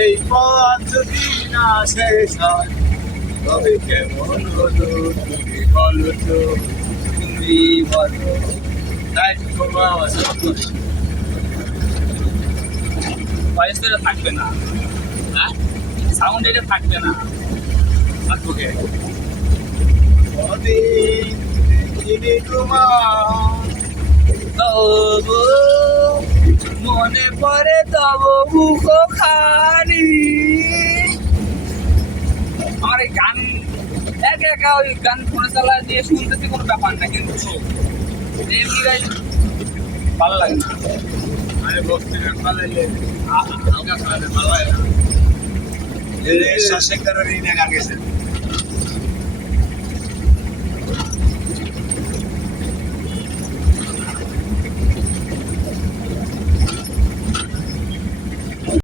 এই পথ যদি না শেষ হয় তবে কেমন হলো তুমি বলো তো, তুমি বলো। তাই করবো আমার ভয়েস তো এটা থাকবে না, হ্যাঁ সাউন্ড এটা থাকবে না। ওকে কদিন দেখিনি তোমার তবু মনে পড়ে তব মুখ খানি। আমার এই গান একা একা ওই গান ফোনে চালা দিয়ে শুনতেছি কোনো ব্যাপার না, কিন্তু এমনি গাই ভালো লাগে না। আরে বসতে ভালো লাগে হালকা ভালো লাগে না। এই শ্বাসের কারণে গান গেছে।